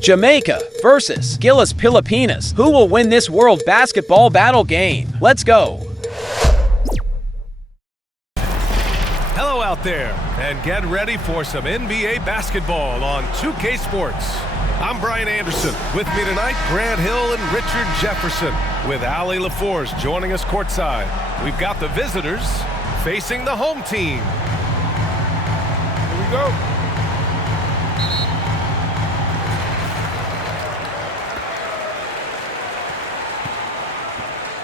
Jamaica versus GILAS Pilipinas. Who will win this World Basketball Battle game? Let's go. Hello out there, and get ready for some NBA basketball on 2K Sports. I'm Brian Anderson. With me tonight, Grant Hill and Richard Jefferson, with Ali LaForce joining us courtside. We've got the visitors facing the home team. Here we go.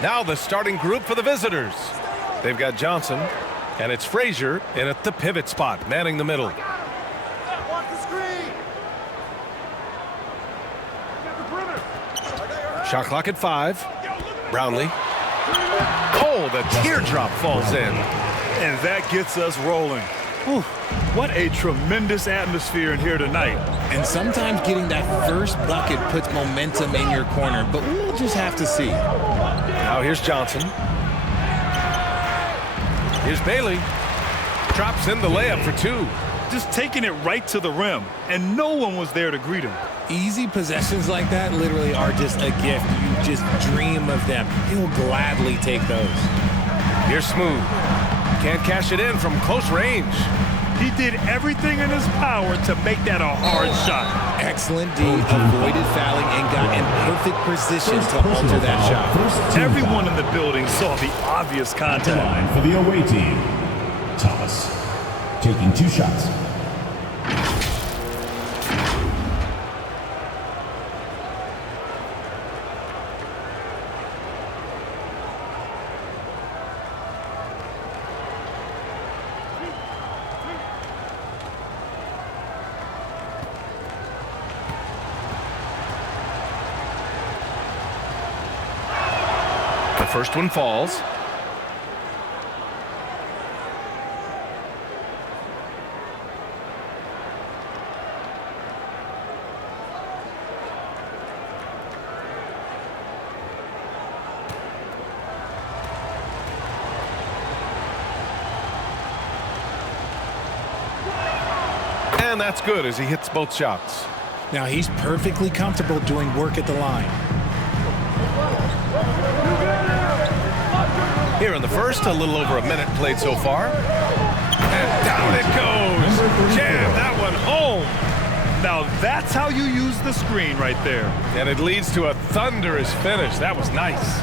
Now the starting group for the visitors. They've got Johnson, and it's Frazier in at the pivot spot, manning the middle. Shot clock at 5. Brownlee. Oh, the teardrop falls in. And that gets us rolling. Whew, what a tremendous atmosphere in here tonight. And sometimes getting that first bucket puts momentum in your corner, but we'll just have to see. Now here's Johnson. Here's Bailey. Drops in the layup for 2. Just taking it right to the rim, and no one was there to greet him. Easy possessions like that literally are just a gift. You just dream of them. He'll gladly take those. Here's Smooth. Can't cash it in from close range. He did everything in his power to make that a hard shot. Excellent D, avoided fouling, and got in perfect position to alter that shot. Everyone in the building saw the obvious contact. Line for the away team. Thomas taking 2 shots. The first one falls. And that's good as he hits both shots. Now he's perfectly comfortable doing work at the line. Here in the first, a little over a minute played so far. And down it goes. Jam that one home. Now that's how you use the screen right there. And it leads to a thunderous finish. That was nice.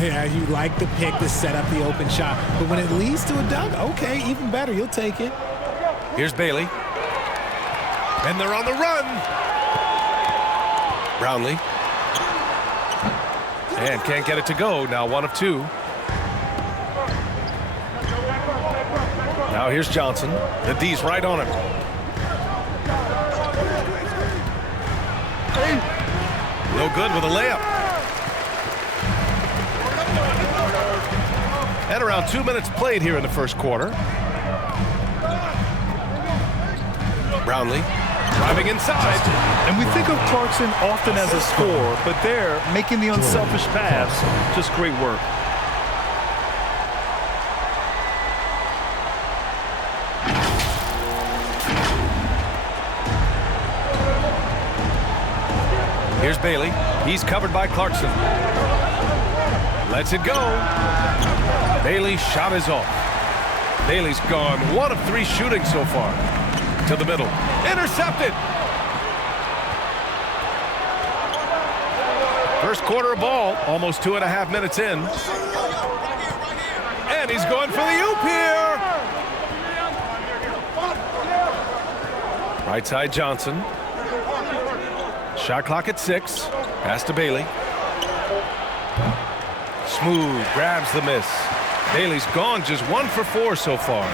Yeah, you like the pick to set up the open shot. But when it leads to a dunk, okay, even better. You'll take it. Here's Bailey. And they're on the run. Brownlee. And can't get it to go. Now 1 of 2. Now here's Johnson. The D's right on him. No good with a layup. And around 2 minutes played here in the first quarter. Brownlee driving inside. And we think of Clarkson often as a scorer, but there, making the unselfish pass, just great work. Here's Bailey. He's covered by Clarkson. Lets it go. Bailey's shot is off. Bailey's gone 1 of 3 shooting so far. To the middle. Intercepted. First quarter of ball. Almost 2.5 minutes in. And he's going for the oop here. Right side Johnson. Shot clock at 6. Pass to Bailey. Smooth grabs the miss. Bailey's gone just 1 for 4 so far.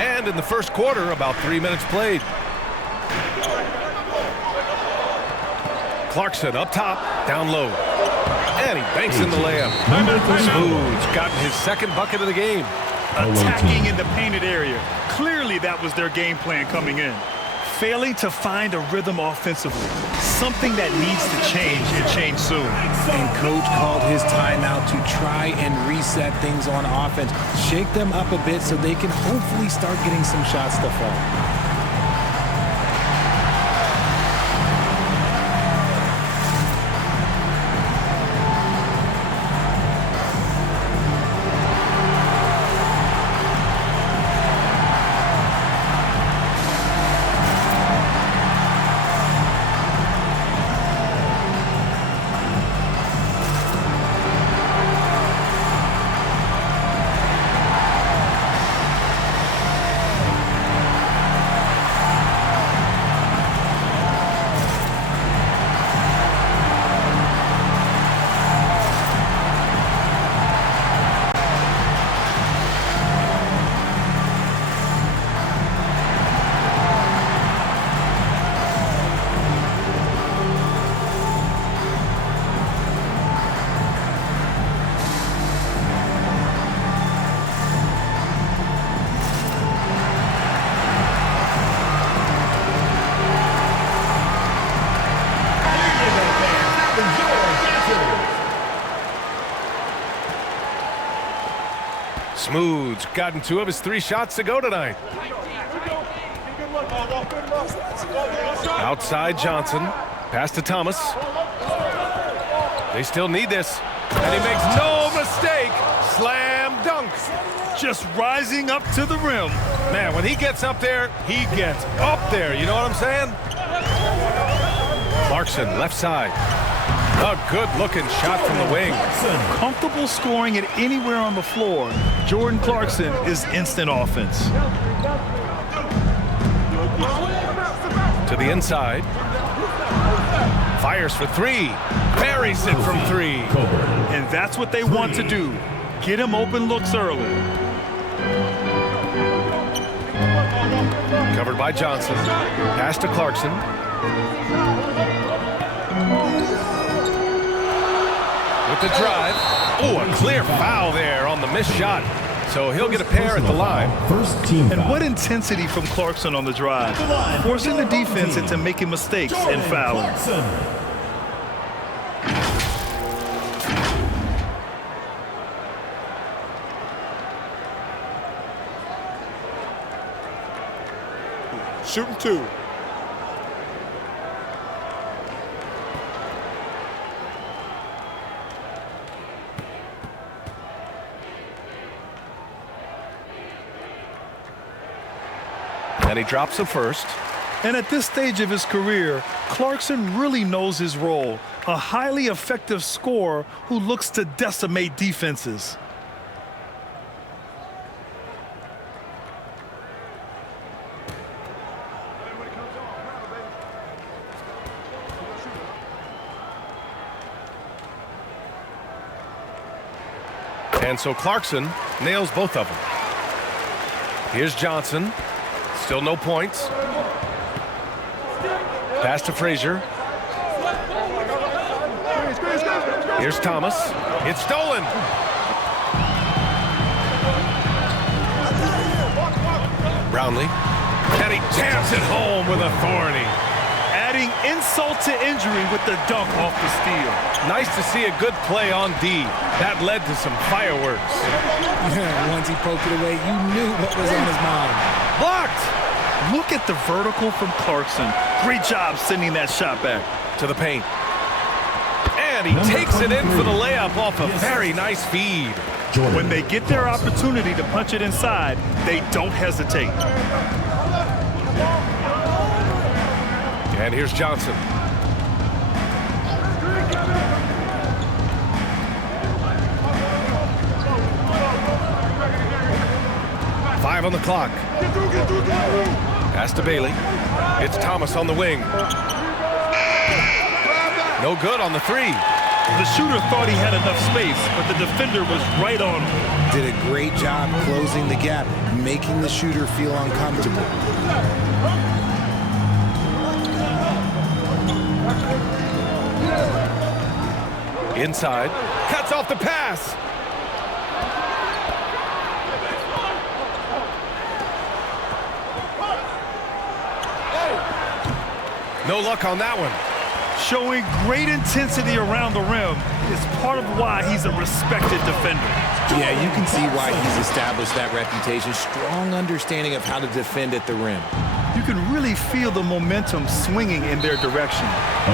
And in the first quarter, about 3 minutes played. Clarkson up top, down low. And he banks in the layup. Smooth's gotten his 2nd bucket of the game. Attacking in the painted area. Clearly that was their game plan coming in. failing to find a rhythm offensively, something that needs to change and change soon. And coach called his timeout to try and reset things on offense, shake them up a bit so they can hopefully start getting some shots to fall. Smooth's gotten 2 of his 3 shots to go tonight. Outside Johnson. Pass to Thomas. They still need this. And he makes no mistake. Slam dunk. Just rising up to the rim. Man, when he gets up there, he gets up there. You know what I'm saying? Clarkson, left side. A good-looking shot from the wing. Comfortable scoring it anywhere on the floor. Jordan Clarkson is instant offense. To the inside. Fires for 3. Buries it from 3. And that's what they want to do. Get him open looks early. Covered by Johnson. Pass to Clarkson. With the drive. Oh, a clear foul there on the missed shot. So he'll get a pair at the line. First team And foul. what intensity from Clarkson on the drive, forcing the defense into making mistakes and fouling. Shooting 2. And he drops the first. And at this stage of his career, Clarkson really knows his role. A highly effective scorer who looks to decimate defenses. And so Clarkson nails both of them. Here's Johnson. Still no points. Pass to Frazier. Here's Thomas. It's stolen. Brownlee. And he jams it home with authority. Adding insult to injury with the dunk off the steal. Nice to see a good play on D. That led to some fireworks. Yeah, once he poked it away, you knew what was on his mind. Blocked. Look at the vertical from Clarkson. Great job sending that shot back. To the paint. And he takes it in for the layup off a very nice feed. When they get their opportunity to punch it inside, they don't hesitate. And here's Johnson. Five on the clock. Pass to Bailey. It's Thomas on the wing. No good on the 3. The shooter thought he had enough space, but the defender was right on him. Did a great job closing the gap, making the shooter feel uncomfortable. Inside. Cuts off the pass. No luck on that one. Showing great intensity around the rim is part of why he's a respected defender. Yeah, you can see why he's established that reputation. Strong understanding of how to defend at the rim. You can really feel the momentum swinging in their direction.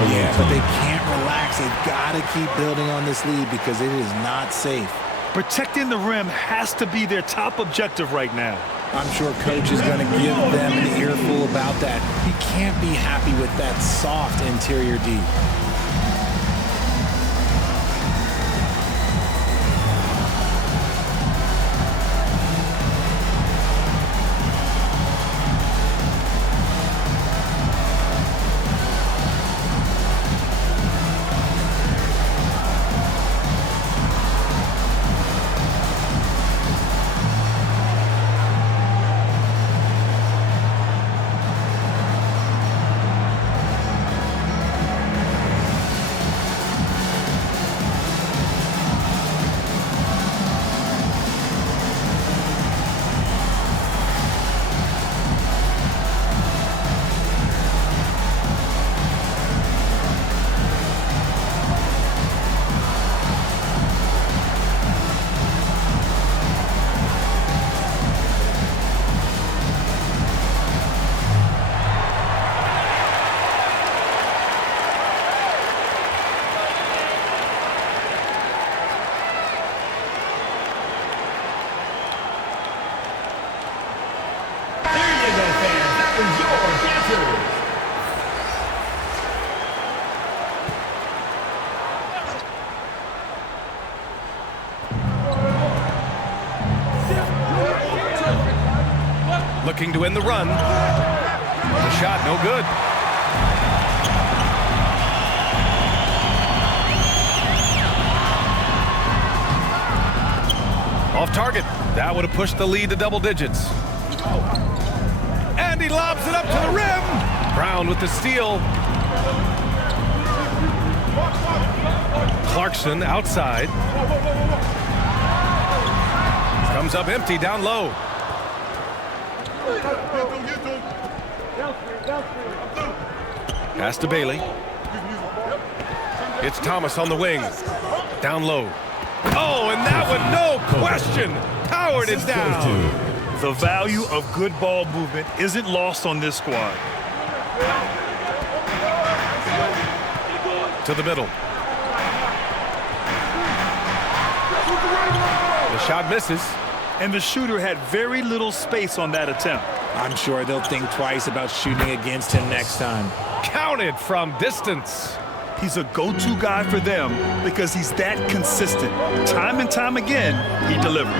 Yeah, but they can't relax. They've got to keep building on this lead because it is not safe. Protecting the rim has to be their top objective right now. I'm sure coach is going to give them an earful about that. He can't be happy with that soft interior D. Looking to end the run. The shot, no good. Off target. That would have pushed the lead to double digits. And he lobs it up to the rim. Brown with the steal. Clarkson outside. Comes up empty down low. Pass to Bailey. It's Thomas on the wing. Down low. Oh, and that one, no question, powered it down. The value of good ball movement isn't lost on this squad. To the middle. The shot misses. And the shooter had very little space on that attempt. I'm sure they'll think twice about shooting against him next time. Counted from distance. He's a go-to guy for them because he's that consistent. Time and time again, he delivers.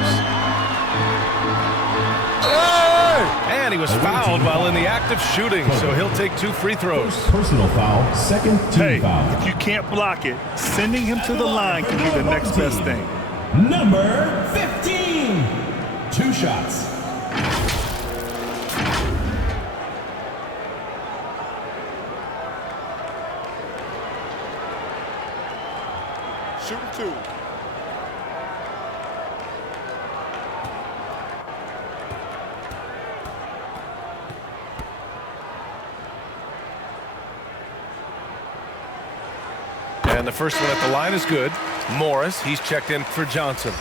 And he was fouled while in the act of shooting, so he'll take 2 free throws. Personal foul, second team foul. If you can't block it, sending him to the line can be the next best thing. Number 15. 2 shots. Shooting 2. And the first one at the line is good. Morris, he's checked in for Johnson.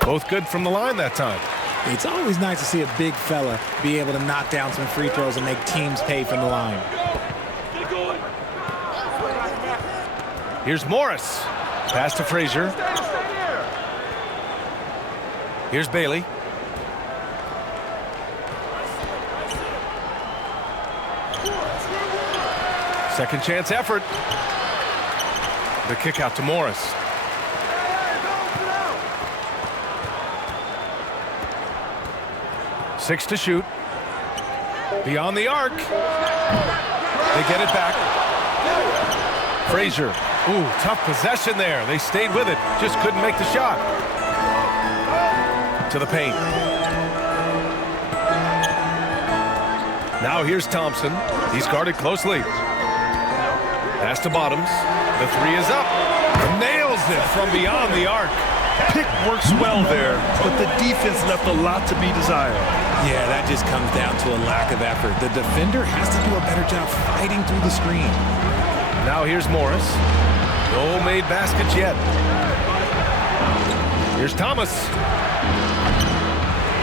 Both good from the line that time. It's always nice to see a big fella be able to knock down some free throws and make teams pay from the line. Here's Morris. Pass to Frazier. Here's Bailey. Second chance effort. The kick out to Morris. Six to shoot. Beyond the arc. They get it back. Frazier. Ooh, tough possession there. They stayed with it. Just couldn't make the shot. To the paint. Now here's Thompson. He's guarded closely. Pass to Bottoms. The three is up. Nails it from beyond the arc. Pick works well there, but the defense left a lot to be desired. Yeah, that just comes down to a lack of effort. The defender has to do a better job fighting through the screen. Now here's Morris. No made baskets yet. Here's Thomas.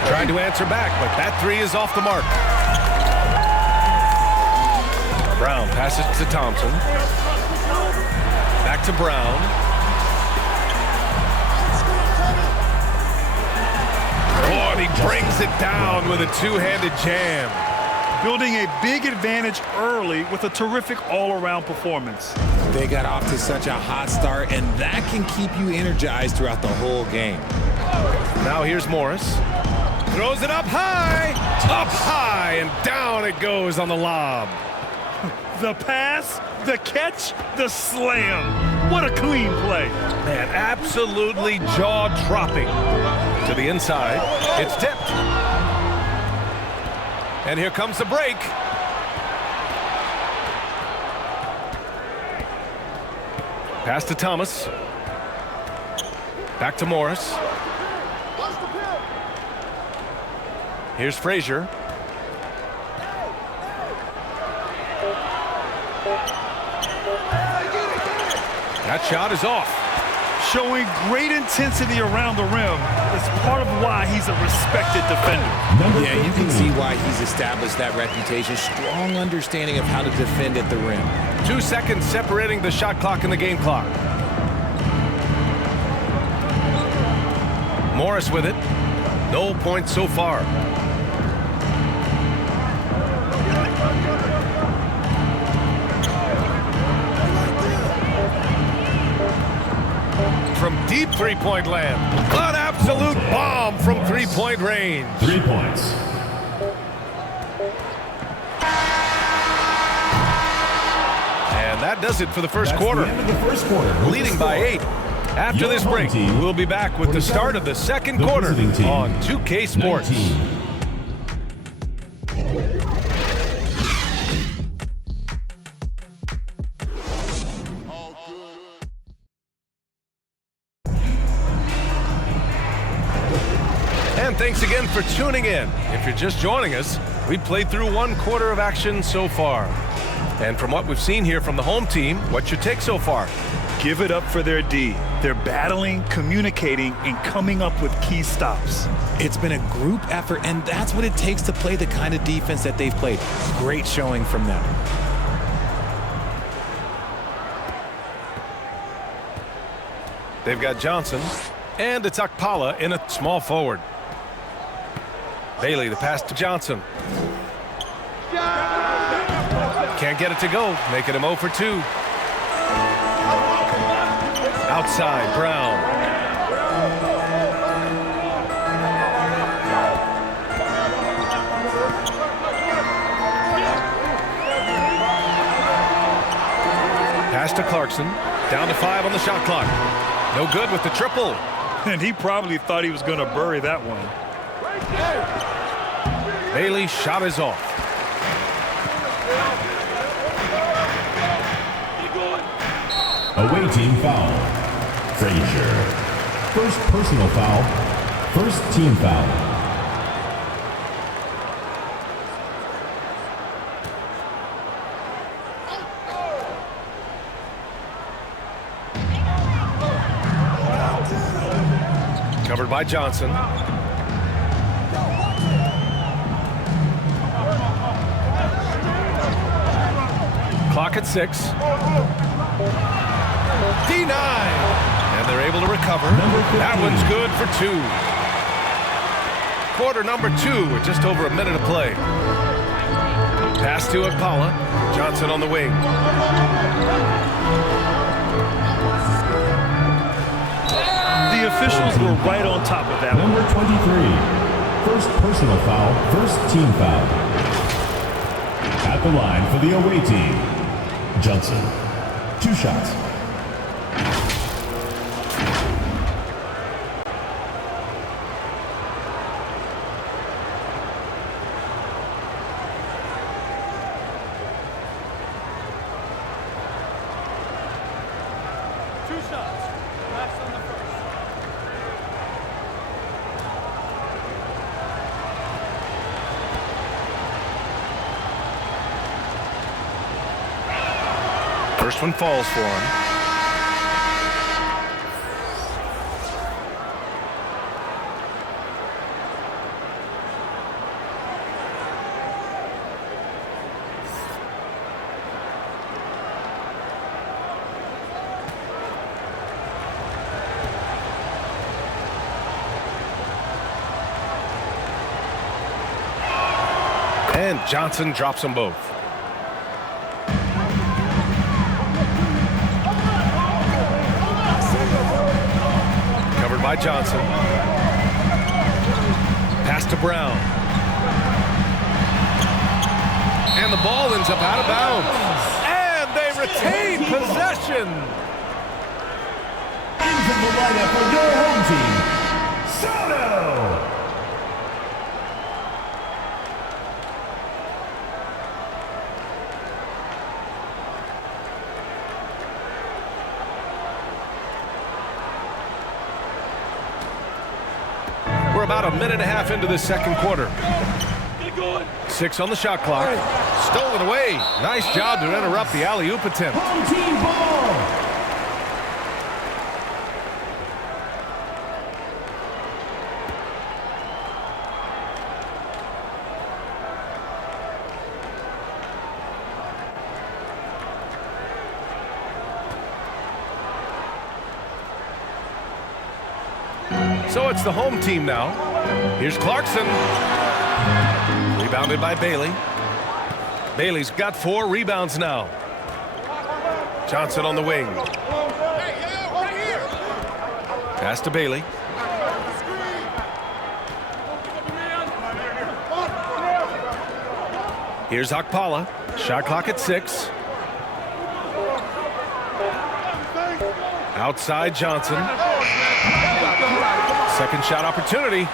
Trying to answer back, but that three is off the mark. Brown passes to Thompson. Back to Brown. Oh, and he brings it down with a two-handed jam. Building a big advantage early with a terrific all-around performance. They got off to such a hot start, and that can keep you energized throughout the whole game. Now here's Morris. Throws it up high, and down it goes on the lob. The pass, the catch, the slam. What a clean play. Man, absolutely jaw-dropping. To the inside, it's tipped. And here comes the break. Pass to Thomas. Back to Morris. Here's Frazier. That shot is off. Showing great intensity around the rim is part of why he's a respected defender. Yeah, you can see why he's established that reputation. Strong understanding of how to defend at the rim. 2 seconds separating the shot clock and the game clock. Morris with it. No points so far. From deep three-point land. An absolute bomb from three-point range. 3 points. And that does it for the first That's quarter. the end of the first quarter. Leading by 8. After Your this home break, team we'll be back with the start of the second the quarter visiting team, on 2K Sports. 19. And thanks again for tuning in. If you're just joining us, we played through 1 quarter of action so far. And from what we've seen here from the home team, what's your take so far? Give it up for their D. They're battling, communicating, and coming up with key stops. It's been a group effort, and that's what it takes to play the kind of defense that they've played. Great showing from them. They've got Johnson, and it's Akpala in a small forward. Bailey, the pass to Johnson. Can't get it to go, making him 0 for 2. Outside, Brown. Pass to Clarkson. Down to 5 on the shot clock. No good with the triple. And he probably thought he was going to bury that one. Bailey's shot is off. Away team foul. Frazier. First personal foul. First team foul. Covered by Johnson. Clock at 6. Denied. And they're able to recover. That one's good for 2. Quarter number 2 with just over a minute of play. Pass to Akpala. Johnson on the wing. The officials were right on top of that one. Number 23. First personal foul. First team foul. At the line for the away team. Johnson. 2 shots. First one falls for him. And Johnson drops them both. Covered by Johnson. Pass to Brown. And the ball ends up out of bounds. And they retain possession. In from the lineup for your home team, Soto. We're about a minute and a half into the second quarter. 6 on the shot clock. Stolen away. Nice job to interrupt the alley-oop attempt. Home team ball. So it's the home team now. Here's Clarkson. Rebounded by Bailey. Bailey's got 4 rebounds now. Johnson on the wing. Pass to Bailey. Here's Akpala. Shot clock at 6. Outside Johnson. Second shot opportunity.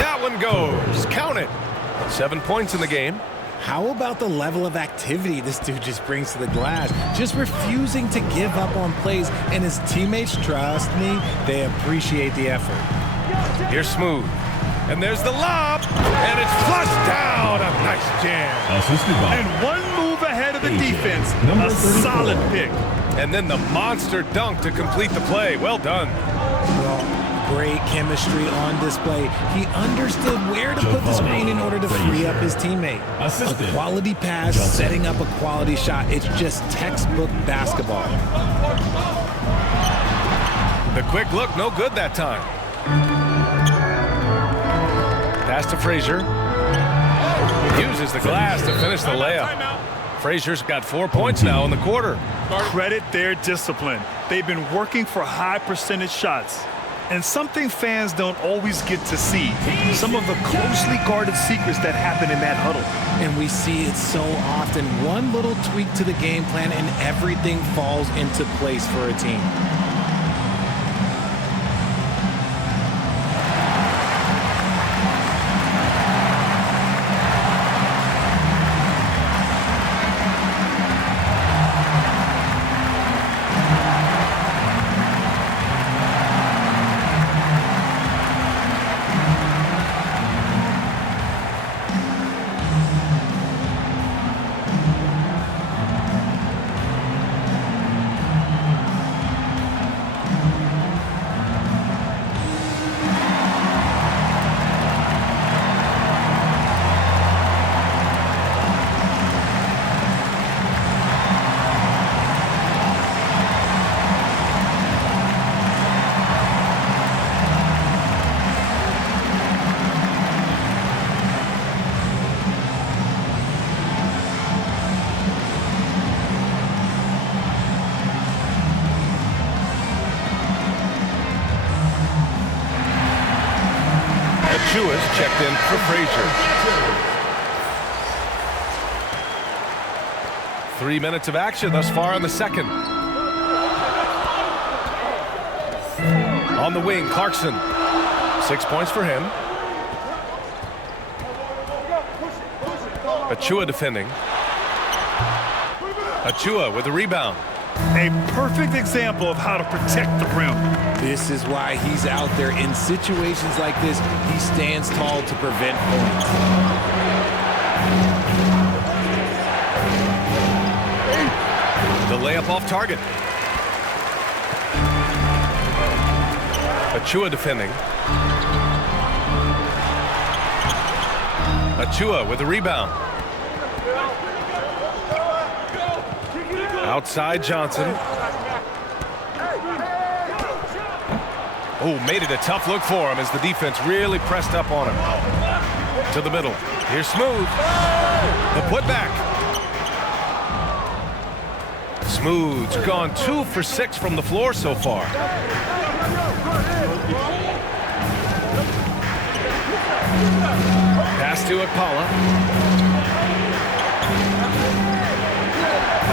That one goes. Count it. 7 points in the game. How about the level of activity this dude just brings to the glass? Just refusing to give up on plays, and his teammates, trust me, they appreciate the effort. Here's Smooth. And there's the lob. And it's flushed down. A nice jam. Assisted by And one move ahead of the AJ, defense. number A 34. solid pick. And then the monster dunk to complete the play. Well done. Well, great chemistry on display. He understood where to put the screen in order to free up his teammate. Assisted. A quality pass, Johnson. setting up a quality shot. It's just textbook basketball. The quick look, no good that time. Pass to Frazier. Uses the glass to finish the layup. Frazier's got 4 points now in the quarter. Credit their discipline. They've been working for high percentage shots. And something fans don't always get to see. Some of the closely guarded secrets that happen in that huddle. And we see it so often. One little tweak to the game plan and everything falls into place for a team. Chua's checked in for Frazier. 3 minutes of action thus far in the second. On the wing, Clarkson. 6 points for him. Achua defending. Achua with the rebound. A perfect example of how to protect the rim. This is why he's out there. In situations like this, he stands tall to prevent points. The layup off target. Achua defending. Achua with the rebound. Outside Johnson. Oh, made it a tough look for him as the defense really pressed up on him. To the middle. Here's Smooth. The putback. Smooth's gone 2 for 6 from the floor so far. Pass to Akpala.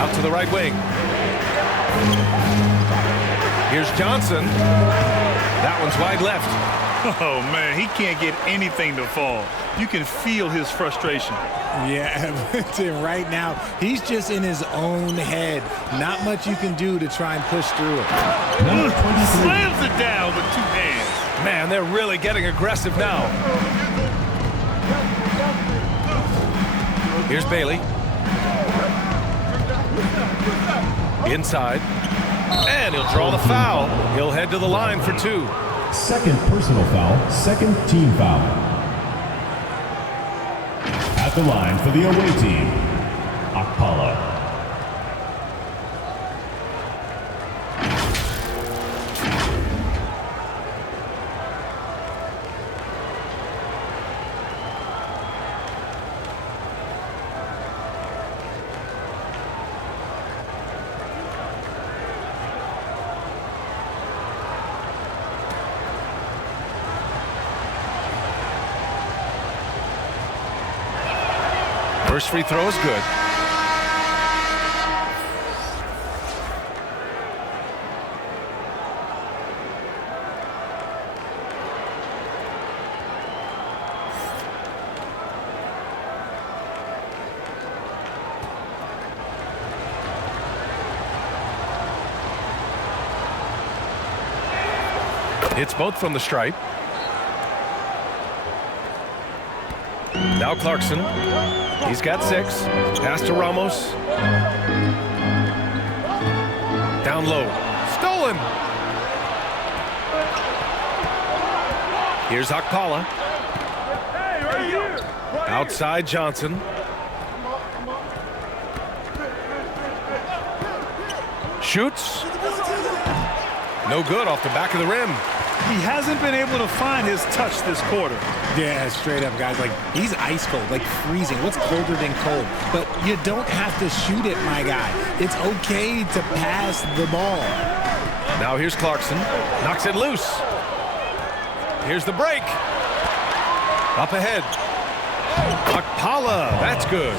Out to the right wing. Here's Johnson. That one's wide left. Oh, man, he can't get anything to fall. You can feel his frustration. Yeah, right now, he's just in his own head. Not much you can do to try and push through it. Slams it down with 2 hands. Man, they're really getting aggressive now. Here's Bailey. Inside. And he'll draw the foul. He'll head to the line for 2. Second personal foul, second team foul. At the line for the away team, Akpala. First free throw is good. Hits both from the stripe. Now Clarkson. He's got 6. Pass to Ramos. Down low. Stolen. Here's Akpala. Outside Johnson. Shoots. No good off the back of the rim. He hasn't been able to find his touch this quarter. Yeah, straight up, guys. Like, he's ice cold, like freezing. What's colder than cold? But you don't have to shoot it, my guy. It's okay to pass the ball. Now here's Clarkson. Knocks it loose. Here's the break. Up ahead. Akpala. That's good.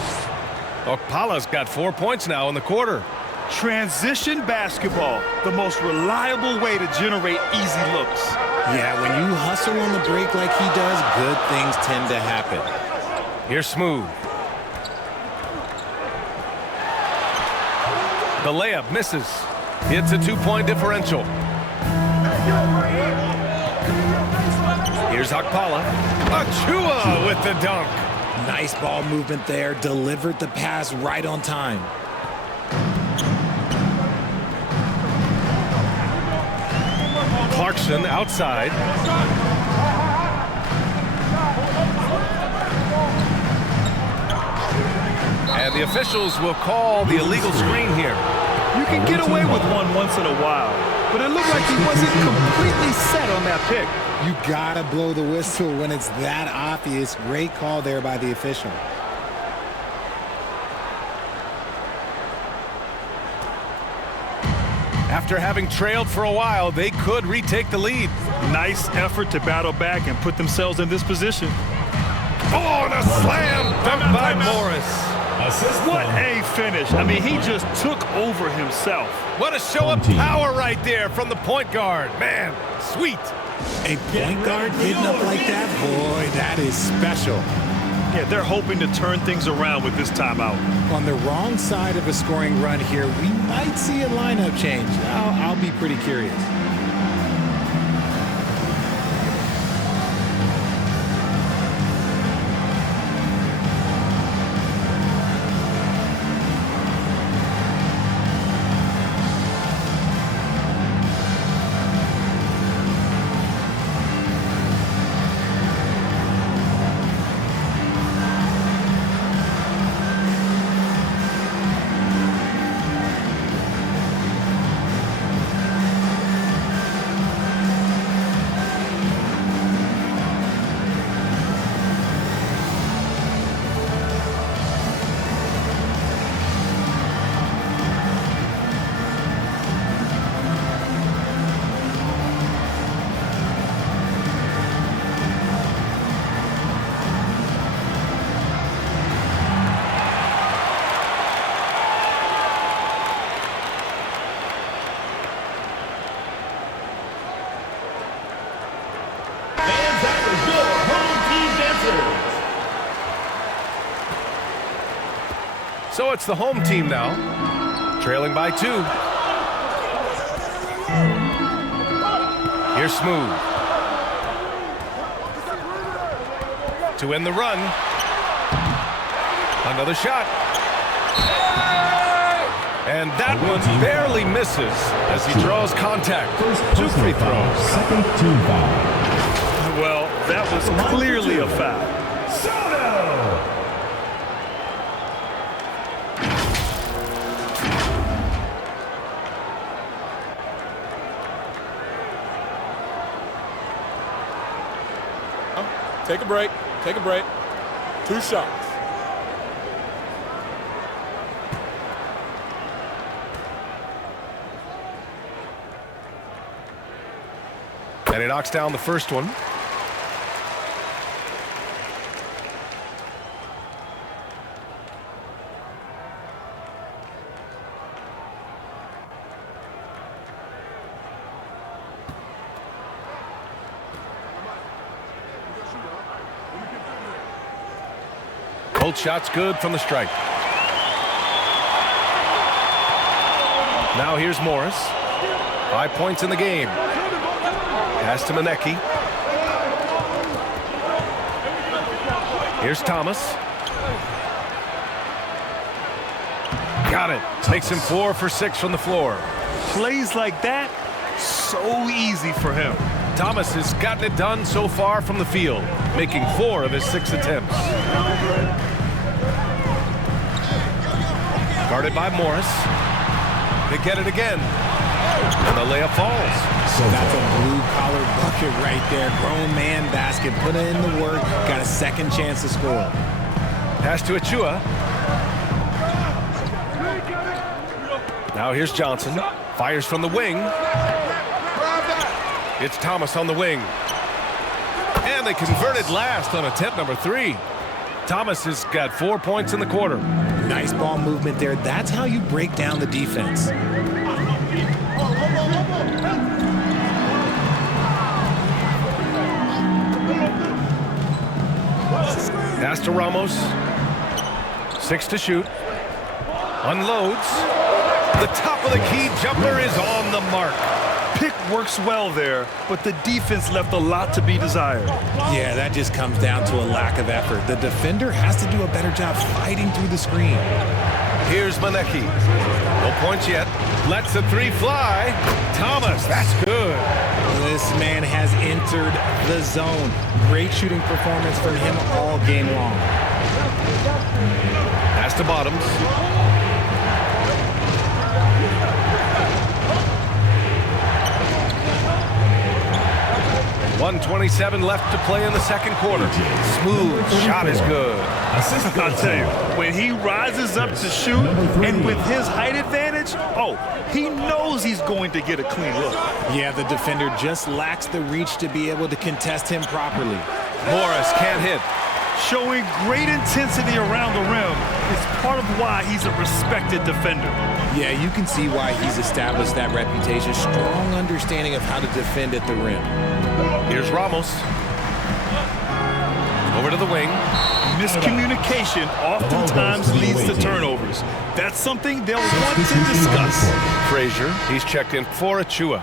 Akpala's got 4 points now in the quarter. Transition basketball, the most reliable way to generate easy looks. Yeah, when you hustle on the break like he does, good things tend to happen. Here's Smooth. The layup misses. It's a 2-point differential. Here's Akpala. Achua with the dunk. Nice ball movement there. Delivered the pass right on time. Clarkson outside. And the officials will call the illegal screen here. You can get away with one once in a while, but it looked like he wasn't completely set on that pick. You gotta blow the whistle when it's that obvious. Great call there by the official. After having trailed for a while, they could retake the lead. Nice effort to battle back and put themselves in this position. Oh, and a slam dunk by Morris. What a finish. I mean, he just took over himself. What a show of power right there from the point guard. Man, sweet. A point guard hitting up like that? Boy, that is special. Yeah, they're hoping to turn things around with this timeout. On the wrong side of a scoring run here, we might see a lineup change. I'll be pretty curious. So it's the home team now, trailing by 2. Here's Smooth. To win the run. Another shot. And that one barely misses as he draws contact. 2 free throws. Second team foul. Well, that was clearly a foul. Take a break. Take a break. 2 shots. And he knocks down the first one. Both shots good from the stripe. Now here's Morris. 5 points in the game. Pass to Manecki. Here's Thomas. Got it. Makes him 4 for 6 from the floor. Plays like that, so easy for him. Thomas has gotten it done so far from the field, making 4 of his 6 attempts. Guarded by Morris. They get it again. And the layup falls. So that's a blue-collar bucket right there. Grown man basket. Put in the work. Got a second chance to score. Pass to Achua. Now here's Johnson. Fires from the wing. It's Thomas on the wing. And they converted last on attempt number 3. Thomas has got 4 points in the quarter. Nice ball movement there. That's how you break down the defense. Pass to Ramos. 6 to shoot. Unloads. The top of the key jumper is on the mark. Pick works well there, but the defense left a lot to be desired. Yeah, that just comes down to a lack of effort. The defender has to do a better job fighting through the screen. Here's Manecki. No points yet. Lets the 3 fly. Thomas, that's good. This man has entered the zone. Great shooting performance from him all game long. Pass to Bottoms. 1:27 left to play in the second quarter. Smooth shot is good. I'll tell you, when he rises up to shoot, and with his height advantage, he knows he's going to get a clean look. Yeah, the defender just lacks the reach to be able to contest him properly. Morris can't hit. Showing great intensity around the rim is part of why he's a respected defender. Yeah, you can see why he's established that reputation. Strong understanding of how to defend at the rim. Here's Ramos. Over to the wing. Miscommunication oftentimes leads to turnovers. That's something they'll want to discuss. Frazier, he's checked in for Achua.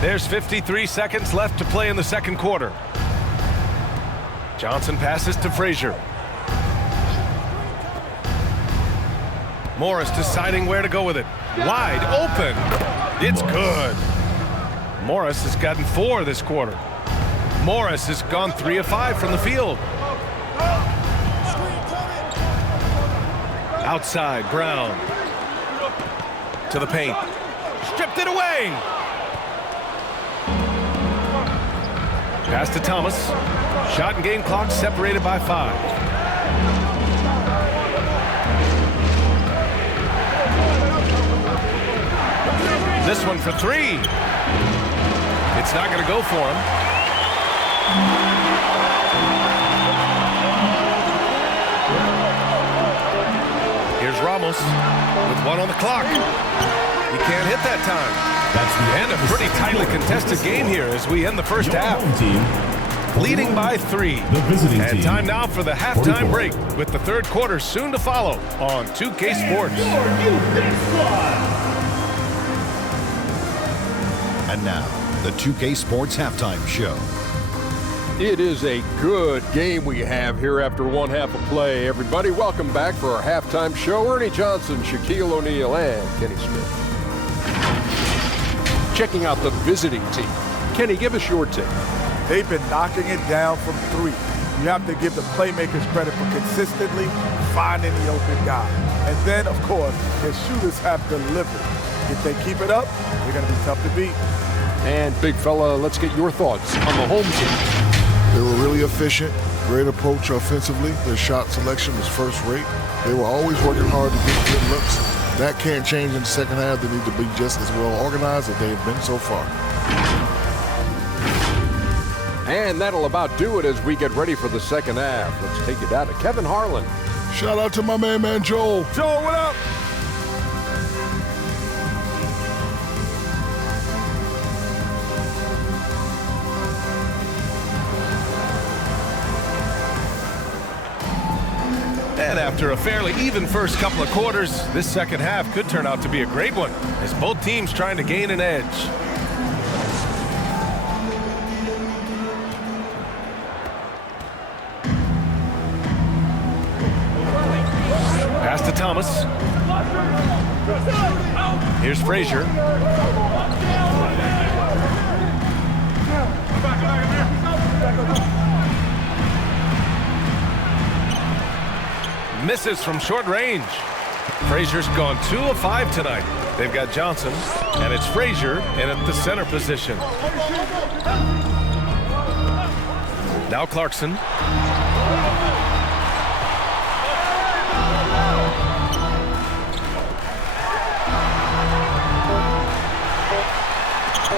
There's 53 seconds left to play in the second quarter. Johnson passes to Frazier. Morris deciding where to go with it. Wide open. It's good. Morris has gotten 4 this quarter. Morris has gone 3 of 5 from the field. Outside, Brown. To the paint. Stripped it away. Pass to Thomas. Shot and game clock separated by 5. This one for 3. It's not going to go for him. Here's Ramos with 1 on the clock. He can't hit that time. And a pretty tightly contested game here as we end the first half. Leading by 3. And time now for the halftime break with the third quarter soon to follow on 2K Sports. And now, the 2K Sports Halftime Show. It is a good game we have here after one half of play. Everybody, welcome back for our halftime show. Ernie Johnson, Shaquille O'Neal, and Kenny Smith. Checking out the visiting team. Kenny, give us your take. They've been knocking it down from 3. You have to give the playmakers credit for consistently finding the open guy. And then, of course, their shooters have delivered. If they keep it up, they're going to be tough to beat. And, big fella, let's get your thoughts on the home team. They were really efficient, great approach offensively. Their shot selection was first rate. They were always working hard to get good looks. That can't change in the second half. They need to be just as well organized as they have been so far. And that'll about do it as we get ready for the second half. Let's take it down to Kevin Harlan. Shout out to my man Joel. Joel, what up? And after a fairly even first couple of quarters, this second half could turn out to be a great one as both teams trying to gain an edge. Pass to Thomas. Here's Frazier. Misses from short range. Frazier's gone 2 of 5 tonight. They've got Johnson, and it's Frazier in at the center position. Now Clarkson.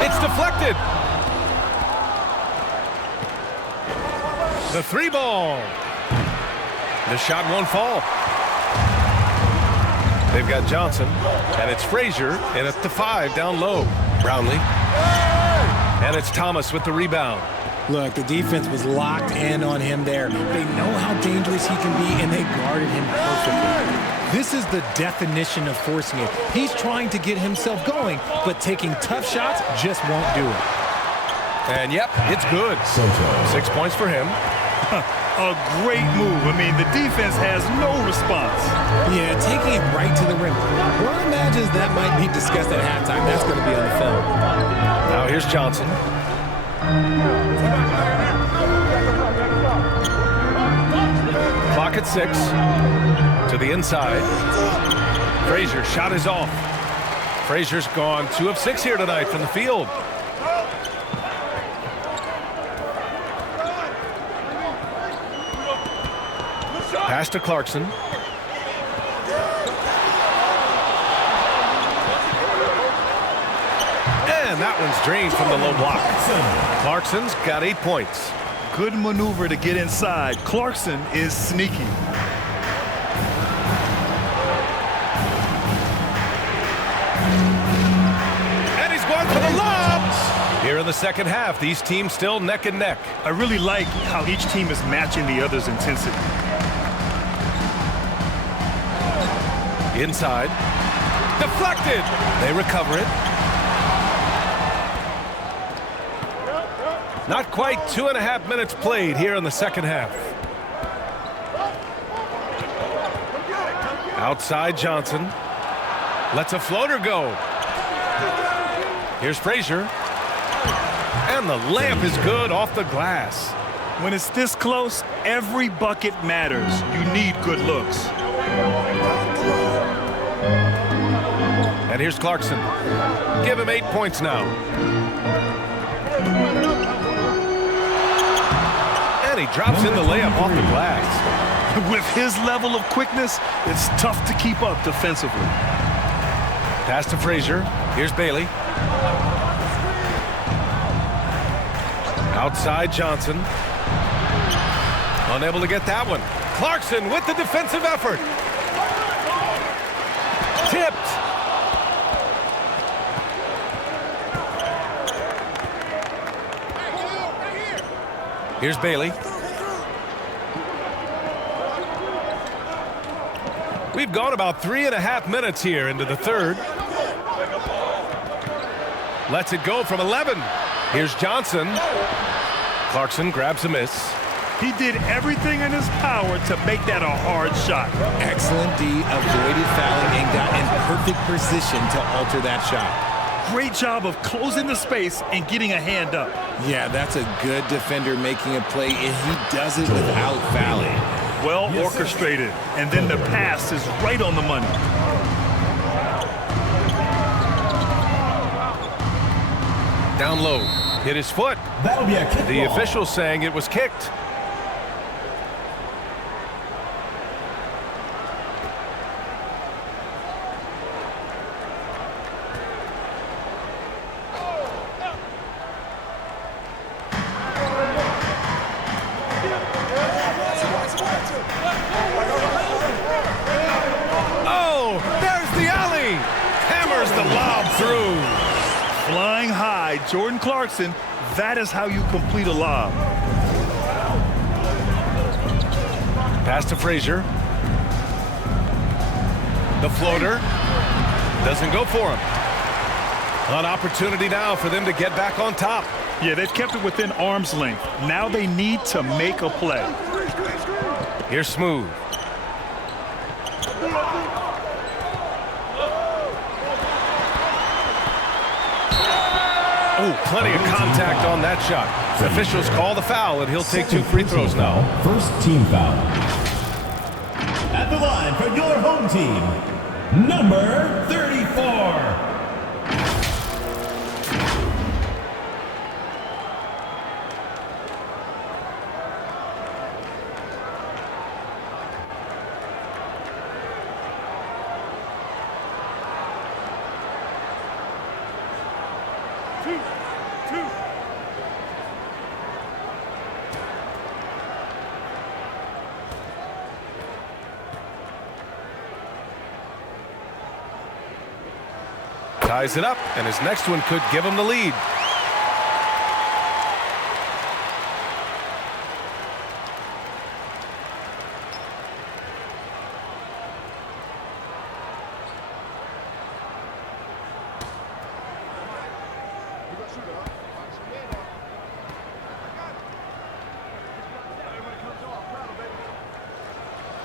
It's deflected. The 3 ball. The shot won't fall. They've got Johnson, and it's Frazier in at the 5 down low. Brownlee. And it's Thomas with the rebound. Look, the defense was locked in on him there. They know how dangerous he can be, and they guarded him perfectly. This is the definition of forcing it. He's trying to get himself going, but taking tough shots just won't do it. And yep, it's good. 6 points for him. A great move. I mean, the defense has no response. Yeah, taking it right to the rim. One imagines that might be discussed at halftime. That's going to be on the film. Now here's Johnson. Clock at 6. To the inside. Frazier's shot is off. Frazier's gone 2 of 6 here tonight from the field. Pass to Clarkson. And that one's drained from the low block. Clarkson's got 8 points. Good maneuver to get inside. Clarkson is sneaky. And he's going for the lob. in the second half, these teams still neck and neck. I really like how each team is matching the other's intensity. Inside. Deflected. They recover it. Not quite 2.5 minutes played here in the second half. Outside Johnson. Lets a floater go. Here's Frazier. And the layup is good off the glass. When it's this close, every bucket matters. You need good looks. And here's Clarkson. Give him 8 points now. And he drops in the layup off the glass. With his level of quickness, it's tough to keep up defensively. Pass to Frazier. Here's Bailey. Outside Johnson. Unable to get that one. Clarkson with the defensive effort. Tipped. Here's Bailey. We've gone about 3.5 minutes here into the third. Lets it go from 11. Here's Johnson. Clarkson grabs a miss. He did everything in his power to make that a hard shot. Excellent D, avoided fouling and got in perfect position to alter that shot. Great job of closing the space and getting a hand up. Yeah, that's a good defender making a play, and he does it without fouling. Well orchestrated, and then the pass is right on the money. Down low. Hit his foot. That'll be a kick. The official saying it was kicked. Oh, there's the alley. Hammers the lob through. Flying high, Jordan Clarkson, that is how you complete a lob. Pass to Frazier. The floater doesn't go for him. An opportunity now for them to get back on top. Yeah, they've kept it within arm's length. Now they need to make a play. Here's Smooth. Oh, plenty of contact on that shot. Officials call the foul, and he'll take 2 free throws now. First team foul. At the line for your home team, number 34. Ties it up, and his next one could give him the lead.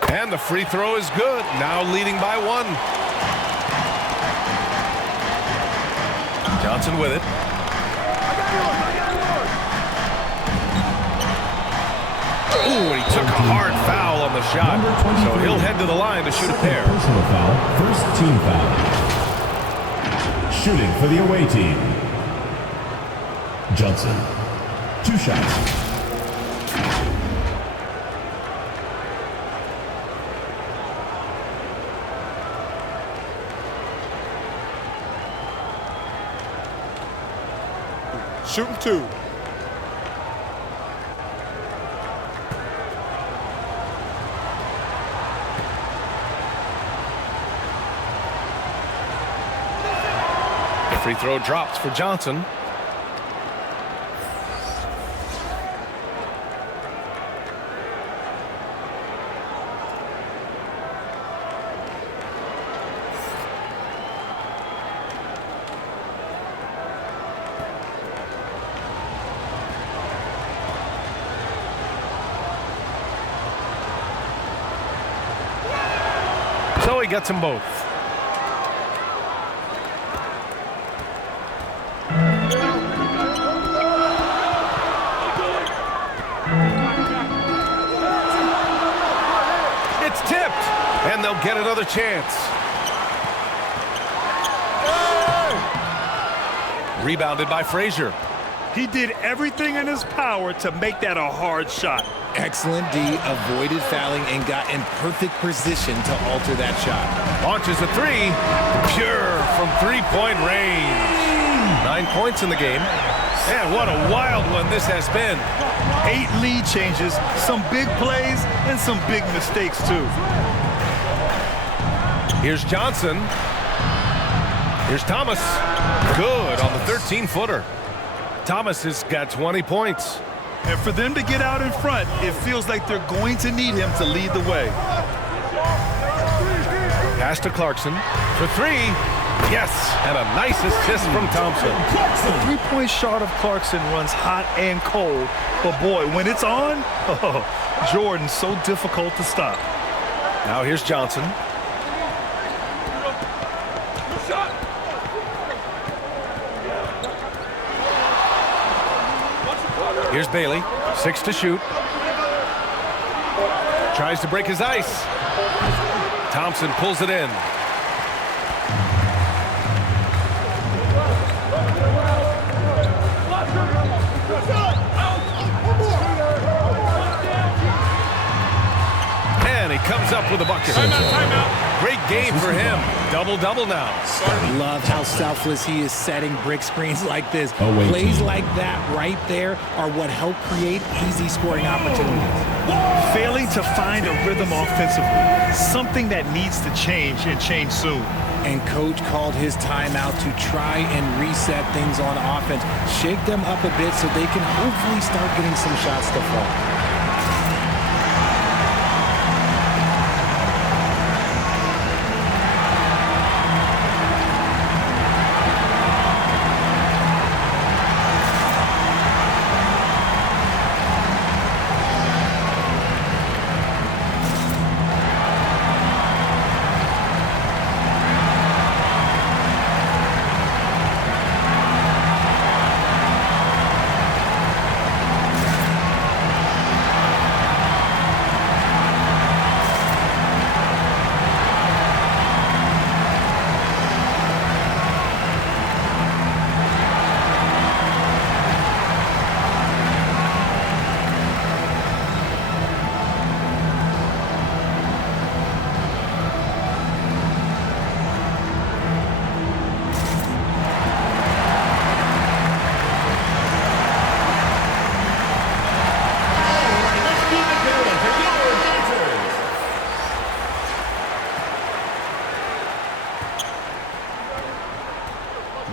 And the free throw is good, now leading by 1. Johnson with it. Ooh, he took a hard foul on the shot. So he'll head to the line to shoot a pair. Personal foul, first team foul. Shooting for the away team, Johnson. 2 shots. Shooting 2. The free throw drops for Johnson. So he gets them both. It's tipped, and they'll get another chance. Rebounded by Frazier. He did everything in his power to make that a hard shot. Excellent D, avoided fouling and got in perfect position to alter that shot. Launches a three, pure from three-point range. 9 points in the game. And what a wild one this has been. 8 lead changes, some big plays, and some big mistakes, too. Here's Johnson. Here's Thomas. Good on the 13-footer. Thomas has got 20 points. And for them to get out in front, it feels like they're going to need him to lead the way. Pass to Clarkson for three. Yes, and a nice assist from Thompson. The three-point shot of Clarkson runs hot and cold. But boy, when it's on, Jordan's so difficult to stop. Now here's Johnson. Here's Bailey, 6 to shoot. Tries to break his ice. Thompson pulls it in. And he comes up with a bucket. Timeout. Great game for him. Double-double now. Love how selfless he is setting brick screens like this. Away Plays team. like that right there are what help create easy scoring opportunities. Failing to find a rhythm offensively, something that needs to change and change soon. And coach called his timeout to try and reset things on offense. Shake them up a bit so they can hopefully start getting some shots to fall.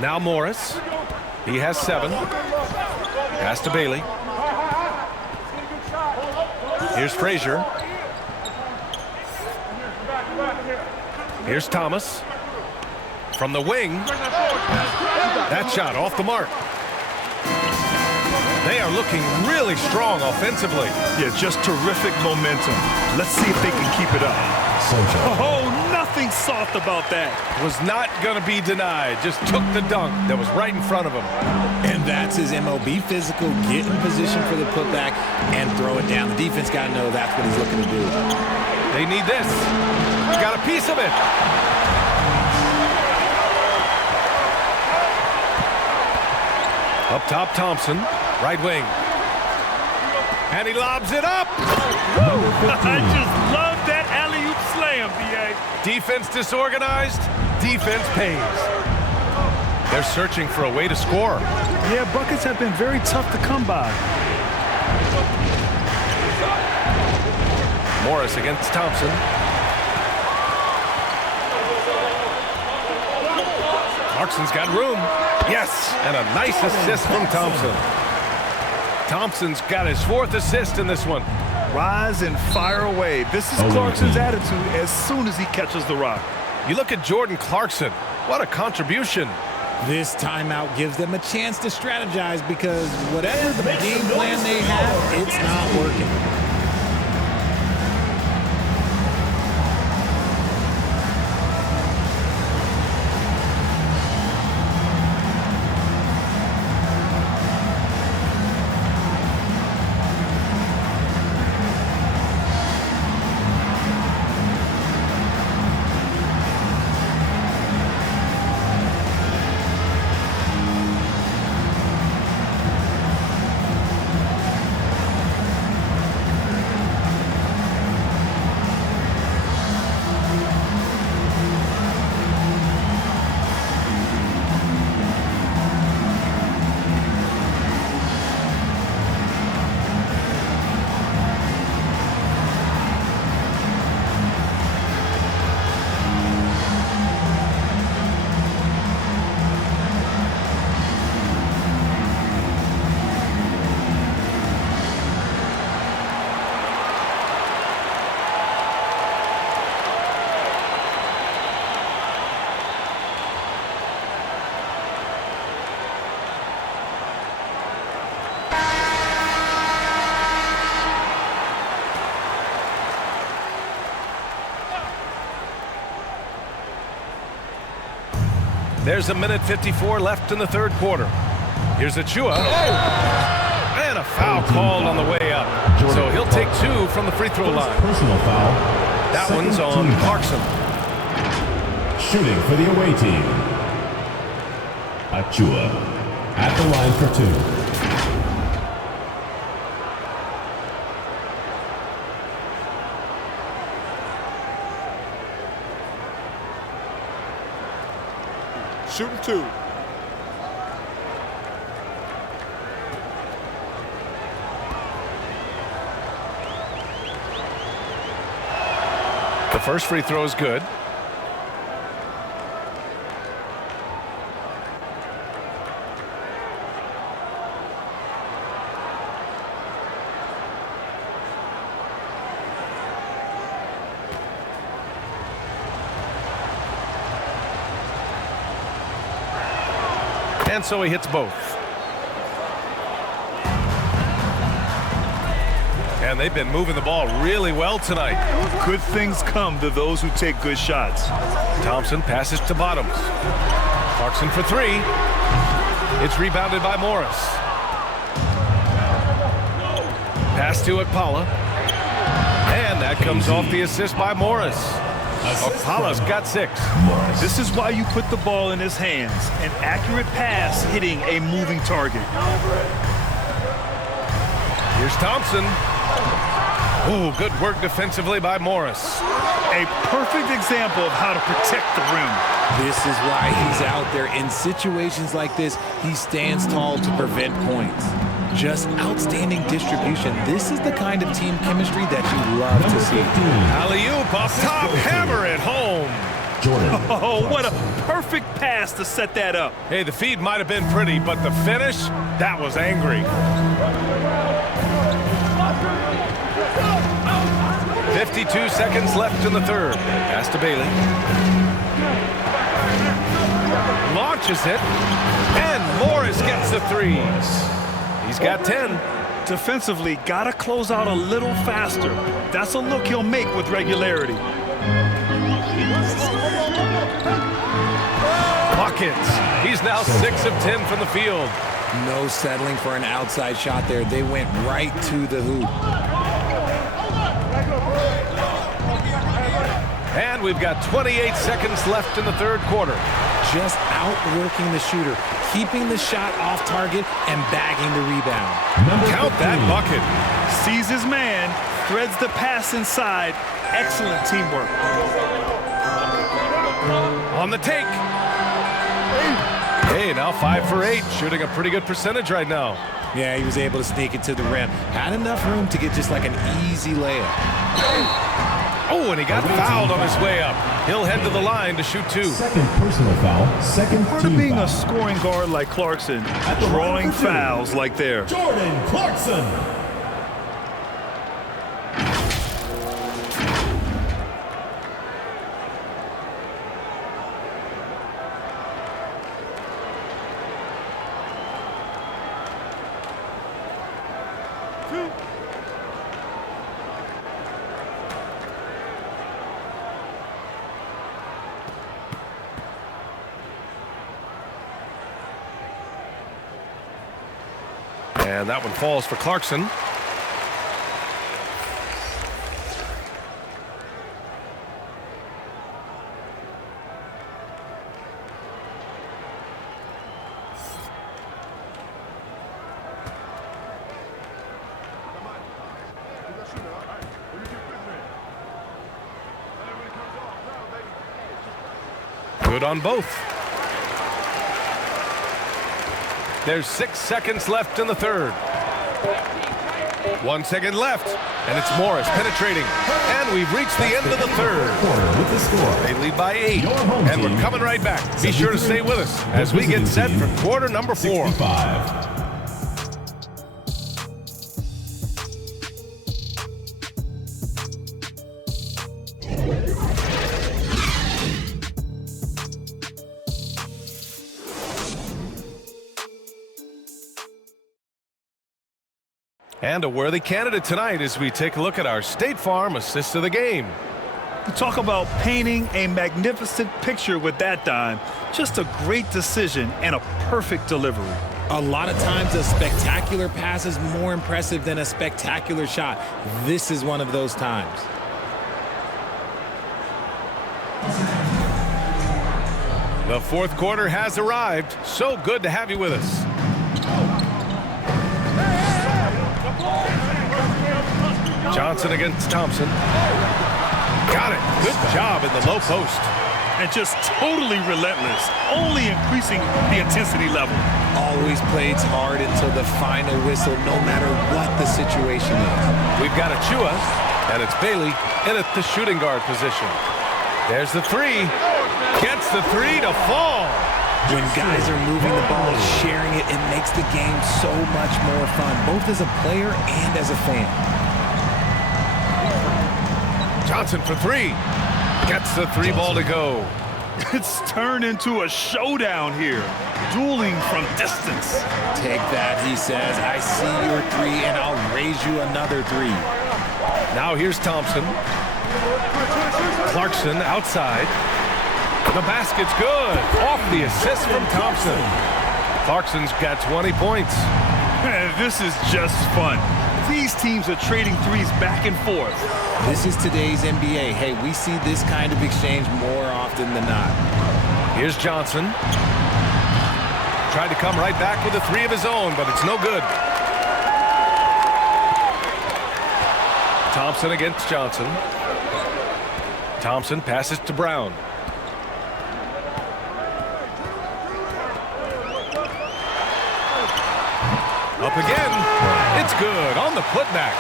Now Morris. He has 7. Pass to Bailey. Here's Frazier. Here's Thomas. From the wing. That shot off the mark. They are looking really strong offensively. Yeah, just terrific momentum. Let's see if they can keep it up. Oh, nothing soft about that. Was not going to be denied. Just took the dunk that was right in front of him. And that's his MO. Be physical, get in position for the putback, and throw it down. The defense got to know that's what he's looking to do. They need this. Got a piece of it. Up top, Thompson. Right wing. And he lobs it up. I just love that alley-oop slam, B.A. Defense disorganized. Defense pays. They're searching for a way to score. Yeah, buckets have been very tough to come by. Morris against Thompson. Clarkson's got room. Yes, and a nice assist from Thompson. Thompson's got his 4th assist in this one. Rise and fire away. This is Clarkson's attitude as soon as he catches the rock. You look at Jordan Clarkson. What a contribution. This timeout gives them a chance to strategize because whatever the game plan they have, it's not working. There's a minute 54 left in the third quarter. Here's Achua. And a foul called on the way up. So he'll take 2 from the free throw line. Personal foul. That one's on Clarkson. Shooting for the away team. Achua at the line for 2. Shooting 2. The first free throw is good. And so he hits both. And they've been moving the ball really well tonight. Good things come to those who take good shots. Thompson passes to Bottoms. Clarkson for 3. It's rebounded by Morris. Pass to Akpala. And that comes off the assist by Morris. Akpala's got 6. This is why you put the ball in his hands. An accurate pass hitting a moving target. Here's Thompson. Oh, good work defensively by Morris. A perfect example of how to protect the rim. This is why he's out there. In situations like this, he stands tall to prevent points. Just outstanding distribution. This is the kind of team chemistry that you love to see. Alley-oop off top, hammer it home. Jordan. Oh, what a perfect pass to set that up. Hey, the feed might have been pretty, but the finish, that was angry. 52 seconds left in the third. Pass to Bailey. Launches it, and Morris gets the 3s. He's got 10. Defensively, gotta close out a little faster. That's a look he'll make with regularity. Buckets. He's now 6 of 10 from the field. No settling for an outside shot there. They went right to the hoop. And we've got 28 seconds left in the third quarter. Just outworking the shooter, keeping the shot off target and bagging the rebound. Count that bucket. Sees his man, threads the pass inside. Excellent teamwork. On the take. Hey, now 5 for 8, shooting a pretty good percentage right now. Yeah, he was able to sneak it to the rim. Had enough room to get just like an easy layup. Oh, and he got fouled on his way up. He'll head to the line to shoot 2. Second personal foul. Second Part of team being foul. a scoring guard like Clarkson, drawing fouls like there. Jordan Clarkson. And that one falls for Clarkson. Good on both. There's 6 seconds left in the third. 1 second left, and it's Morris penetrating. And we've reached the end of the third. With the score. They lead by 8, and we're coming right back. Be sure to stay with us as we get set for quarter number 4. 65. And a worthy candidate tonight as we take a look at our State Farm assist of the game. You talk about painting a magnificent picture with that dime. Just a great decision and a perfect delivery. A lot of times a spectacular pass is more impressive than a spectacular shot. This is one of those times. The fourth quarter has arrived. So good to have you with us. Johnson against Thompson. Got it. Good job in the low post. And just totally relentless, only increasing the intensity level. Always plays hard until the final whistle, no matter what the situation is. We've got Achua, and it's Bailey in at the shooting guard position. There's the three. Gets the three to fall. When guys are moving the ball, sharing it, it makes the game so much more fun, both as a player and as a fan. Johnson for three. Gets the three ball to go. It's turned into a showdown here. Dueling from distance. Take that, he says. I see your three, and I'll raise you another three. Now here's Thompson. Clarkson outside. The basket's good. Off the assist from Thompson. Clarkson's got 20 points. This is just fun. These teams are trading threes back and forth. This is today's NBA. Hey, we see this kind of exchange more often than not. Here's Johnson. Tried to come right back with a three of his own, but it's no good. Thompson against Johnson. Thompson passes to Brown. Up again. It's good on the putback.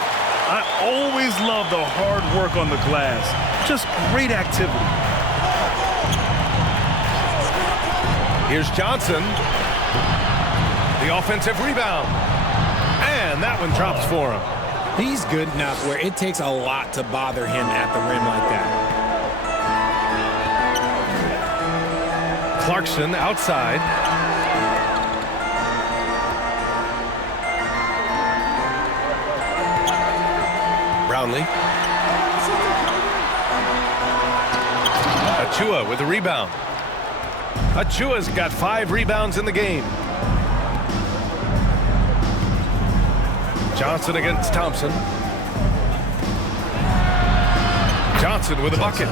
I always love the hard work on the glass. Just great activity. Here's Johnson. The offensive rebound. And that one drops for him. He's good enough where it takes a lot to bother him at the rim like that. Clarkson outside. Brownlee. Achua with the rebound. Achua's got 5 rebounds in the game. Johnson against Thompson. Johnson with a bucket.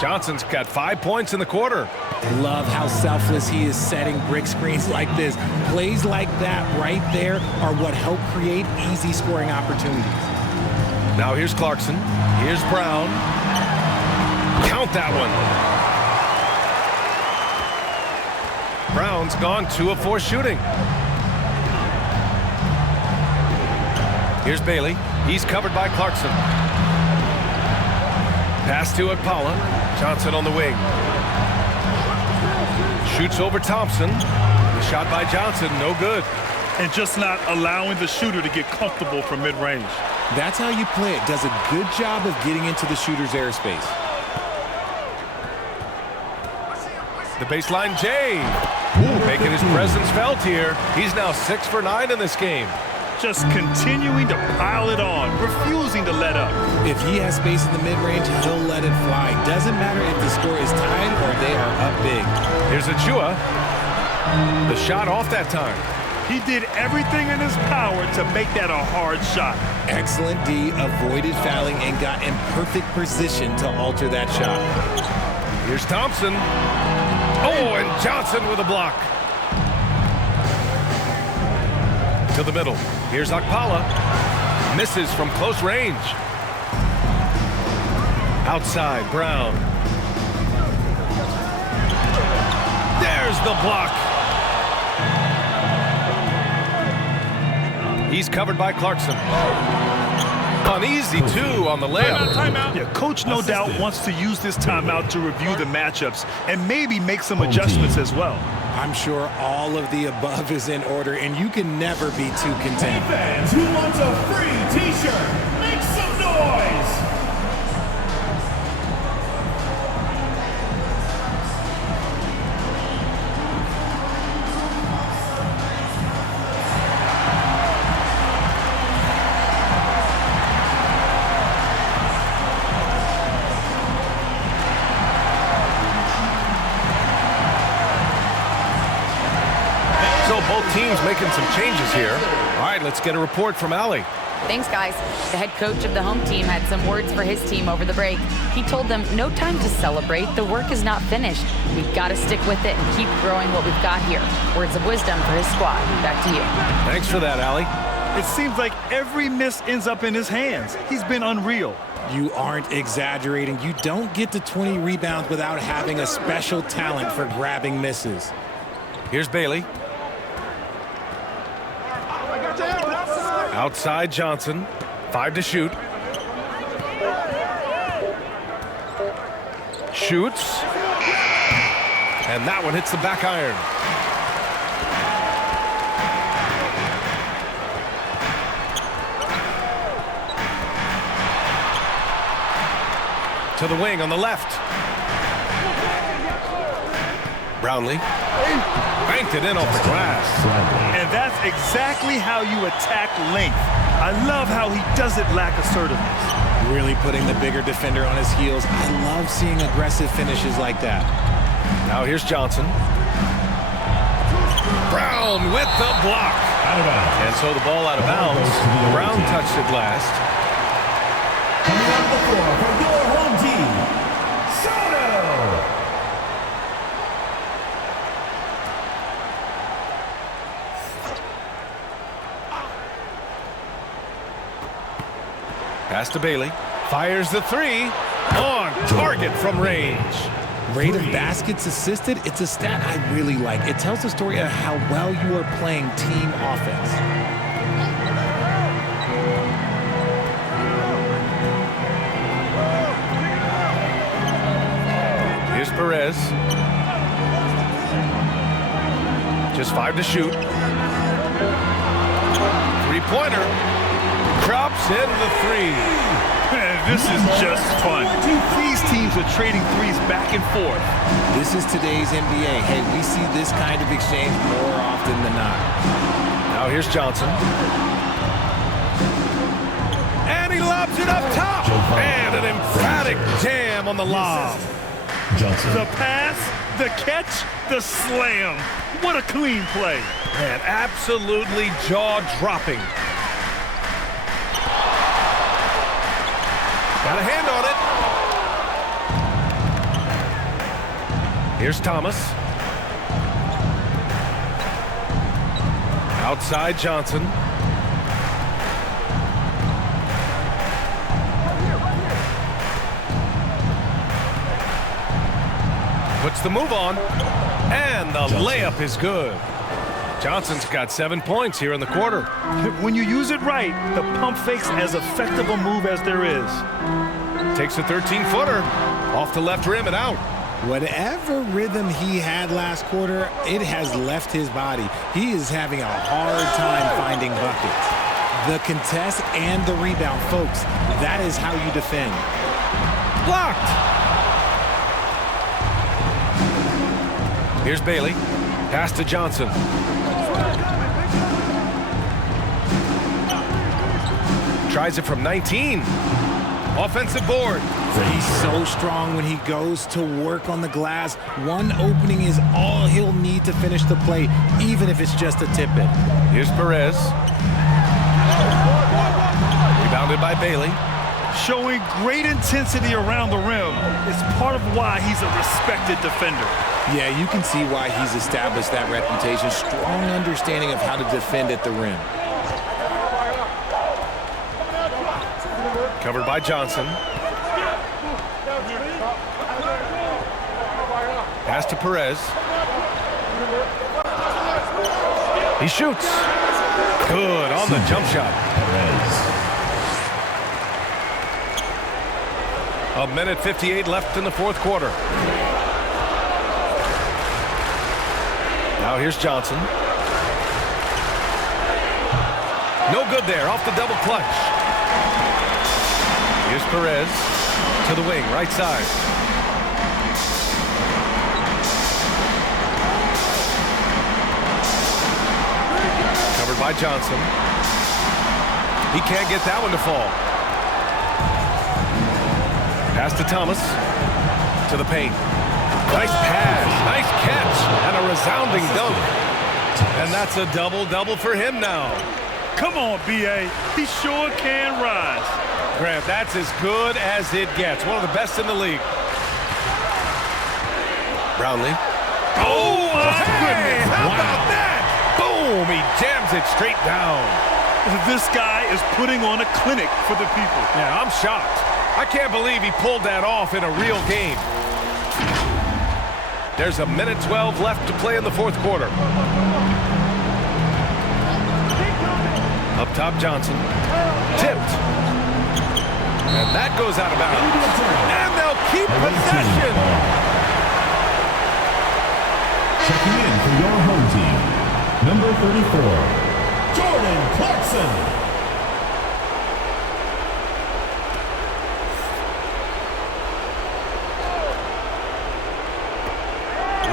Johnson's got 5 points in the quarter. Love how selfless he is setting brick screens like this. Plays like that right there are what help create easy scoring opportunities. Now here's Clarkson. Here's Brown. Count that one. Brown's gone 2 of 4 shooting. Here's Bailey. He's covered by Clarkson. Pass to Akpala. Johnson on the wing. Shoots over Thompson. The shot by Johnson, no good. And just not allowing the shooter to get comfortable from mid-range. That's how you play it. Does a good job of getting into the shooter's airspace. The baseline Jay. Making his presence felt here. He's now 6 for 9 in this game. Just continuing to pile it on, refusing to let up. If he has space in the mid-range, he'll let it fly. Doesn't matter if the score is tied or they are up big. Here's Achua. The shot off that time. He did everything in his power to make that a hard shot. Excellent D, avoided fouling and got in perfect position to alter that shot. Here's Thompson. Oh, and Johnson with a block. To the middle. Here's Akpala. Misses from close range. Outside, Brown. There's the block. He's covered by Clarkson. An easy 2 on the layup. Timeout. Yeah, coach no doubt wants to use this timeout to review the matchups and maybe make some adjustments as well. I'm sure all of the above is in order, and you can never be too content. Fans who want a free t-shirt, make some noise! both teams making some changes here. All right, let's get a report from Allie. Thanks, guys. The head coach of the home team had some words for his team over the break. He told them, no time to celebrate. The work is not finished. We've got to stick with it and keep growing what we've got here. Words of wisdom for his squad. Back to you. Thanks for that, Allie. It seems like every miss ends up in his hands. He's been unreal. You aren't exaggerating. You don't get to 20 rebounds without having a special talent for grabbing misses. Here's Bailey. Outside Johnson. 5 to shoot. Shoots. And that one hits the back iron. To the wing on the left. Brownlee. Banked it in off the glass. And that's exactly how you attack length. I love how he doesn't lack assertiveness. Really putting the bigger defender on his heels. I love seeing aggressive finishes like that. Now here's Johnson. Brown with the block. Out of bounds. And so the ball out of bounds. Brown touched it last. Coming up the floor from your home team, Soto. Pass to Bailey. Fires the 3. On target from range. Rate of baskets assisted, it's a stat I really like. It tells the story of how well you are playing team offense. Here's Perez. Just 5 to shoot. 3-pointer. Drops in the 3. Man, this is just fun. These teams are trading threes back and forth. This is today's NBA. Hey, we see this kind of exchange more often than not. Now here's Johnson. And he lobs it up top. And an emphatic jam on the lob. Johnson. The pass, the catch, the slam. What a clean play. And absolutely jaw-dropping. Got a hand on it. Here's Thomas. Outside Johnson. Puts the move on. And the layup is good. Johnson's got 7 points here in the quarter. When you use it right, the pump fake's as effective a move as there is. Takes a 13-footer off the left rim and out. Whatever rhythm he had last quarter, it has left his body. He is having a hard time finding buckets. The contest and the rebound, folks, that is how you defend. Blocked. Here's Bailey. Pass to Johnson. Tries it from 19. Offensive board. He's so strong when he goes to work on the glass. One opening is all he'll need to finish the play, even if it's just a tip-in. Here's Perez. Rebounded by Bailey. Showing great intensity around the rim. It's part of why he's a respected defender. Yeah, you can see why he's established that reputation. Strong understanding of how to defend at the rim. Covered by Johnson. Pass to Perez. He shoots. Good on the jump shot. Perez. 1:58 left in the fourth quarter. Now here's Johnson. No good there, off the double clutch. Here's Perez to the wing, right side. Covered by Johnson. He can't get that one to fall. Pass to Thomas. To the paint. Nice pass, nice catch, and a resounding dunk. And that's a double-double for him now. Come on, BA. He sure can rise. Grant, that's as good as it gets. One of the best in the league. Brownlee. Oh, my goodness. How about that? Boom! He jams it straight down. This guy is putting on a clinic for the people. Yeah, I'm shocked. I can't believe he pulled that off in a real game. There's a minute 12 left to play in the fourth quarter. Up top, Johnson. Tipped. And that goes out of bounds. And they'll keep possession. Checking in for your home team, number 34, Jordan Clarkson.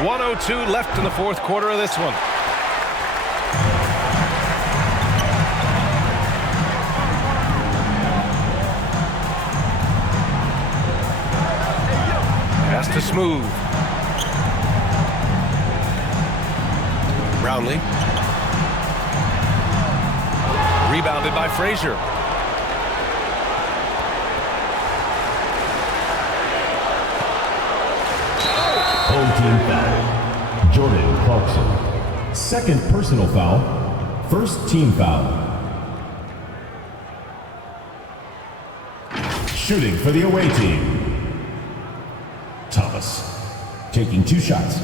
.102 left in the fourth quarter of this one. Pass to Smooth. Brownlee. Rebounded by Frazier. Home team foul, Jordan Clarkson. Second personal foul, first team foul. Shooting for the away team, Thomas. Taking 2 shots.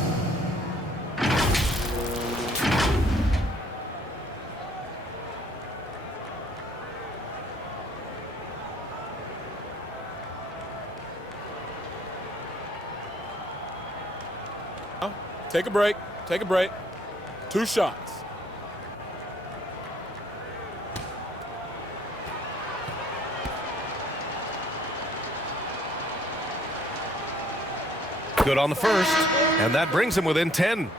Take a break. Take a break. 2 shots. Good on the first, and that brings him within 10.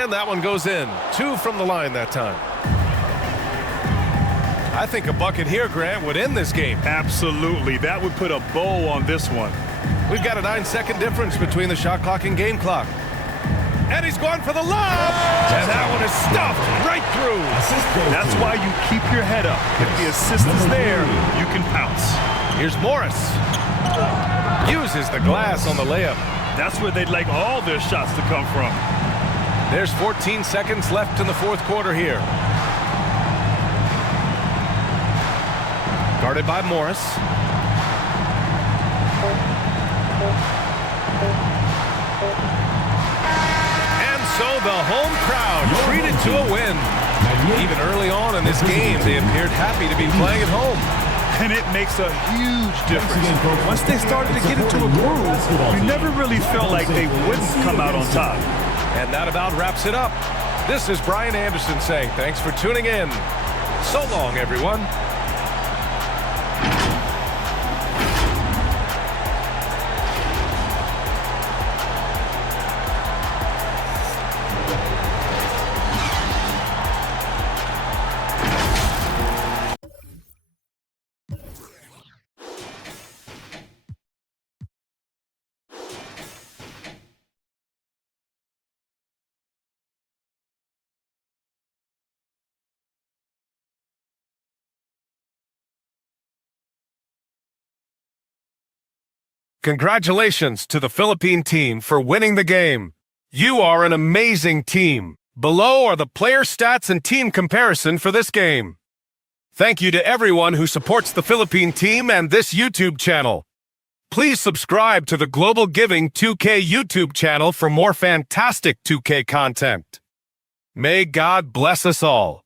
And that one goes in. 2 from the line that time. I think a bucket here, Grant, would end this game. Absolutely. That would put a bow on this one. We've got a 9-second difference between the shot clock and game clock. And he's going for the lob! And that one is stuffed right through. That's why you keep your head up. If the assist is there, you can pounce. Here's Morris. Uses the glass on the layup. That's where they'd like all their shots to come from. There's 14 seconds left in the fourth quarter here. Guarded by Morris. And so the home crowd treated to a win. Even early on in this game, they appeared happy to be playing at home. And it makes a huge difference. Once they started to get into a groove, you never really felt like they wouldn't come out on top. And that about wraps it up. This is Brian Anderson saying thanks for tuning in. So long, everyone. Congratulations to the Philippine team for winning the game. You are an amazing team. Below are the player stats and team comparison for this game. Thank you to everyone who supports the Philippine team and this YouTube channel. Please subscribe to the Global Giving 2K YouTube channel for more fantastic 2K content. May God bless us all.